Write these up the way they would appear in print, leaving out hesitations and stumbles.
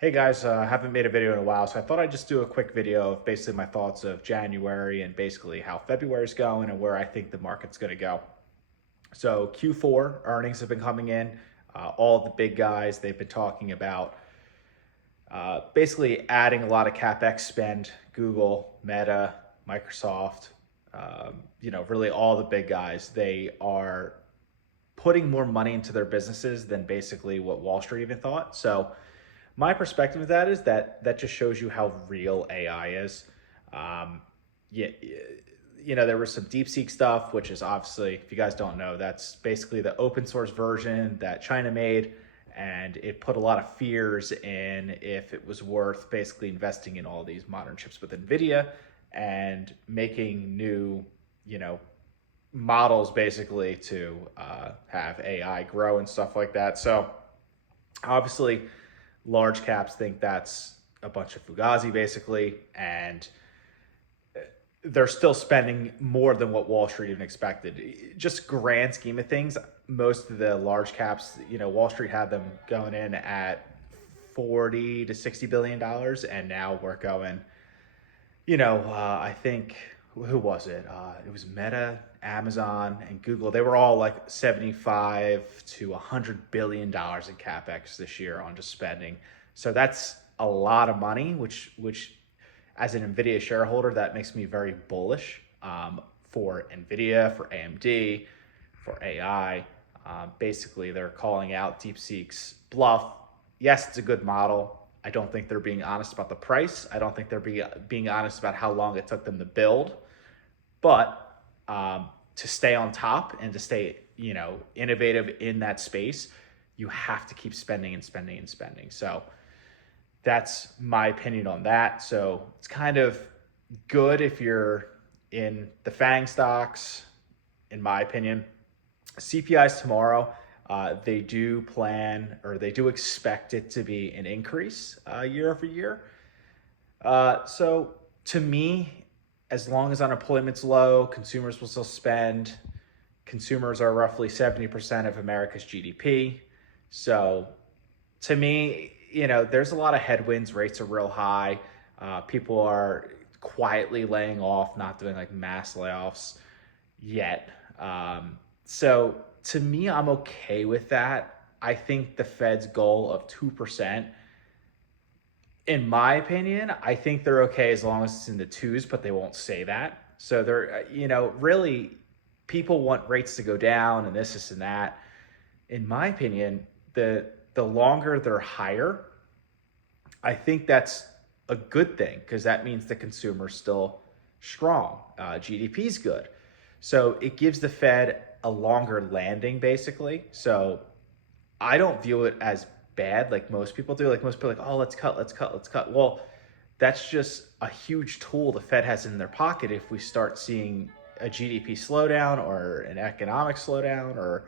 Hey guys, I haven't made a video in a while, so I thought I'd just do a quick video of basically my thoughts of January and basically how February's going and where I think the market's going to go. So Q4 earnings have been coming in. All the big guys, they've been talking about basically adding a lot of CapEx spend. Google, Meta, Microsoft, really all the big guys, they are putting more money into their businesses than basically what Wall Street even thought. So my perspective of that is that just shows you how real AI is. Um, yeah, there was some DeepSeek stuff, which is obviously, if you guys don't know, that's basically the open source version that China made, and it put a lot of fears in if it was worth basically investing in all these modern chips with NVIDIA and making new, you know, models basically to have AI grow and stuff like that. So obviously, large caps think that's a bunch of fugazi basically, and they're still spending more than what Wall Street even expected. Just grand scheme of things, most of the large caps, Wall Street had them going in at 40 to 60 billion dollars, and now we're going, I think, who was it? It was Meta, Amazon, and Google. They were all like 75 to 100 billion dollars in capex this year on just spending. So that's a lot of money, which as an Nvidia shareholder, that makes me very bullish for Nvidia, for AMD, for AI. Basically, they're calling out DeepSeek's bluff. Yes, it's a good model. I don't think they're being honest about the price. I don't think they're being honest about how long it took them to build. But to stay on top and to stay, innovative in that space, you have to keep spending and spending and spending. So that's my opinion on that. So it's kind of good if you're in the FANG stocks, in my opinion. CPIs tomorrow, they do plan, or they do expect it to be an increase year over year. So to me, as long as unemployment's low, consumers will still spend. Consumers are roughly 70% of America's GDP. So to me, there's a lot of headwinds. Rates are real high. People are quietly laying off, not doing like mass layoffs yet. So to me, I'm okay with that. I think the Fed's goal of 2%, in my opinion, I think they're okay as long as it's in the twos, but they won't say that. So they're, really, people want rates to go down and this and that. In my opinion, the longer they're higher, I think that's a good thing because that means the consumer's still strong. GDP is good. So it gives the Fed a longer landing, basically. So I don't view it as bad like most people do. Like most people are like, oh, let's cut, let's cut, let's cut. Well, that's just a huge tool the Fed has in their pocket if we start seeing a GDP slowdown or an economic slowdown, or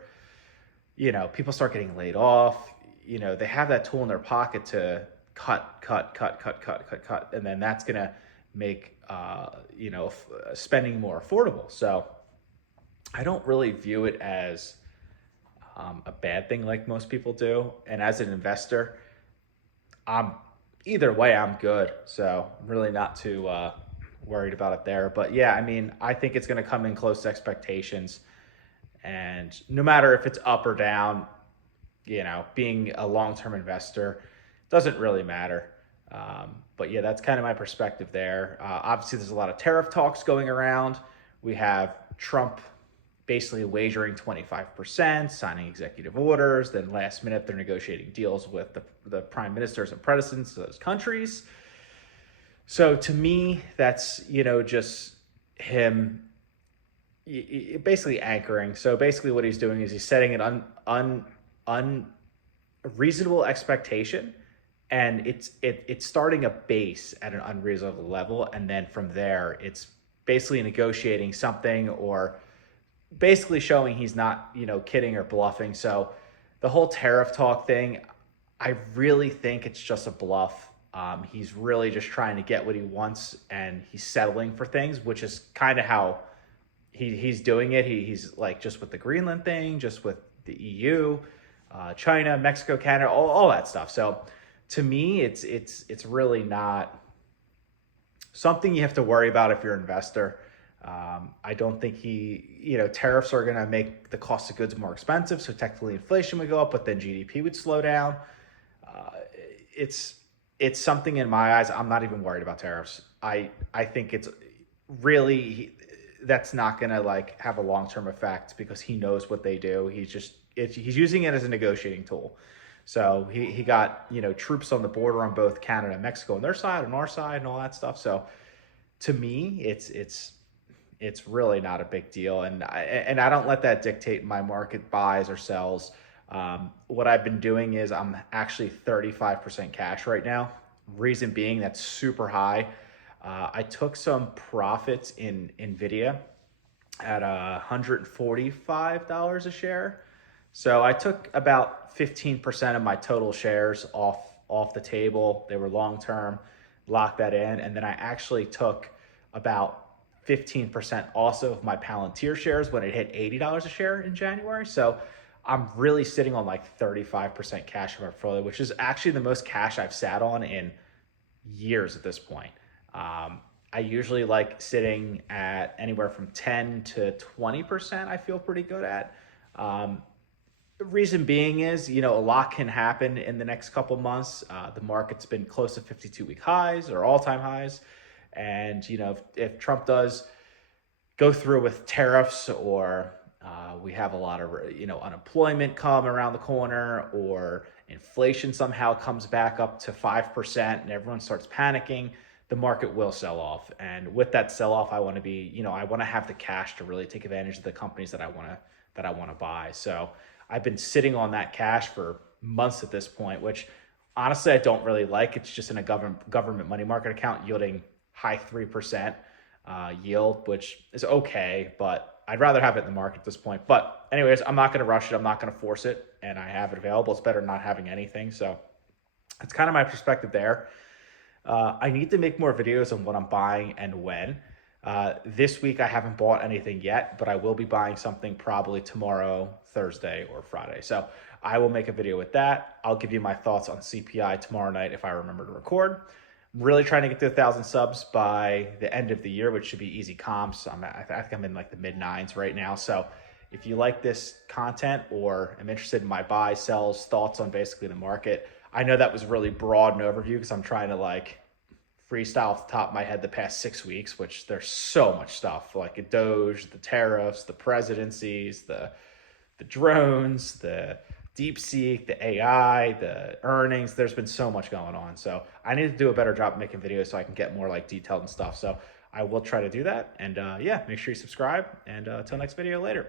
people start getting laid off. They have that tool in their pocket to cut, and then that's gonna make spending more affordable. So I don't really view it as a bad thing like most people do. And as an investor, I'm either way, I'm good. So I'm really not too worried about it there. But yeah, I mean, I think it's going to come in close to expectations. And no matter if it's up or down, being a long-term investor doesn't really matter. But yeah, that's kind of my perspective there. Obviously, there's a lot of tariff talks going around. We have Trump basically wagering 25%, signing executive orders. Then last minute, they're negotiating deals with the prime ministers and presidents of those countries. So to me, that's, just him basically anchoring. So basically what he's doing is he's setting an unreasonable expectation, and it's starting a base at an unreasonable level. And then from there, it's basically negotiating something, or basically showing he's not, kidding or bluffing. So the whole tariff talk thing, I really think it's just a bluff. He's really just trying to get what he wants, and he's settling for things, which is kind of how he's doing it. He's like just with the Greenland thing, just with the EU, China, Mexico, Canada, all that stuff. So to me, it's really not something you have to worry about if you're an investor. I don't think tariffs are going to make the cost of goods more expensive. So technically inflation would go up, but then GDP would slow down. Uh, it's, it's something in my eyes. I'm not even worried about tariffs. I think it's really, that's not going to like have a long-term effect because he knows what they do. He's using it as a negotiating tool. So he got, troops on the border on both Canada and Mexico on their side, on our side, and all that stuff. So to me, it's really not a big deal, and I don't let that dictate my market buys or sells. What I've been doing is I'm actually 35% cash right now. Reason being, that's super high. I took some profits in Nvidia at $145 a share. So I took about 15% of my total shares off the table. They were long term, locked that in, and then I actually took about 15% also of my Palantir shares when it hit $80 a share in January. So I'm really sitting on like 35% cash in my portfolio, which is actually the most cash I've sat on in years at this point. I usually like sitting at anywhere from 10 to 20%. I feel pretty good at. The reason being is, a lot can happen in the next couple months. The market's been close to 52-week highs or all-time highs. And, if Trump does go through with tariffs, or we have a lot of, unemployment come around the corner, or inflation somehow comes back up to 5% and everyone starts panicking, the market will sell off. And with that sell off, I want to be, I want to have the cash to really take advantage of the companies that I want to buy. So I've been sitting on that cash for months at this point, which honestly I don't really like. It's just in a government money market account yielding high 3% yield, which is okay, but I'd rather have it in the market at this point. But anyways, I'm not going to rush it. I'm not going to force it, and I have it available. It's better not having anything. So that's kind of my perspective there. I need to make more videos on what I'm buying and when. This week I haven't bought anything yet, but I will be buying something probably tomorrow, Thursday, or Friday. So I will make a video with that. I'll give you my thoughts on CPI tomorrow night if I remember to record. I'm really trying to get to 1,000 subs by the end of the year, which should be easy comps. I think I'm in like the mid-9s right now. So if you like this content or am interested in my buys, sells, thoughts on basically the market, I know that was really broad an overview because I'm trying to like freestyle off the top of my head the past 6 weeks, which there's so much stuff like a Doge, the tariffs, the presidencies, the drones, the DeepSeek, the AI, the earnings. There's been so much going on. So I need to do a better job making videos so I can get more like detailed and stuff. So I will try to do that. And yeah, make sure you subscribe. And until next video, later.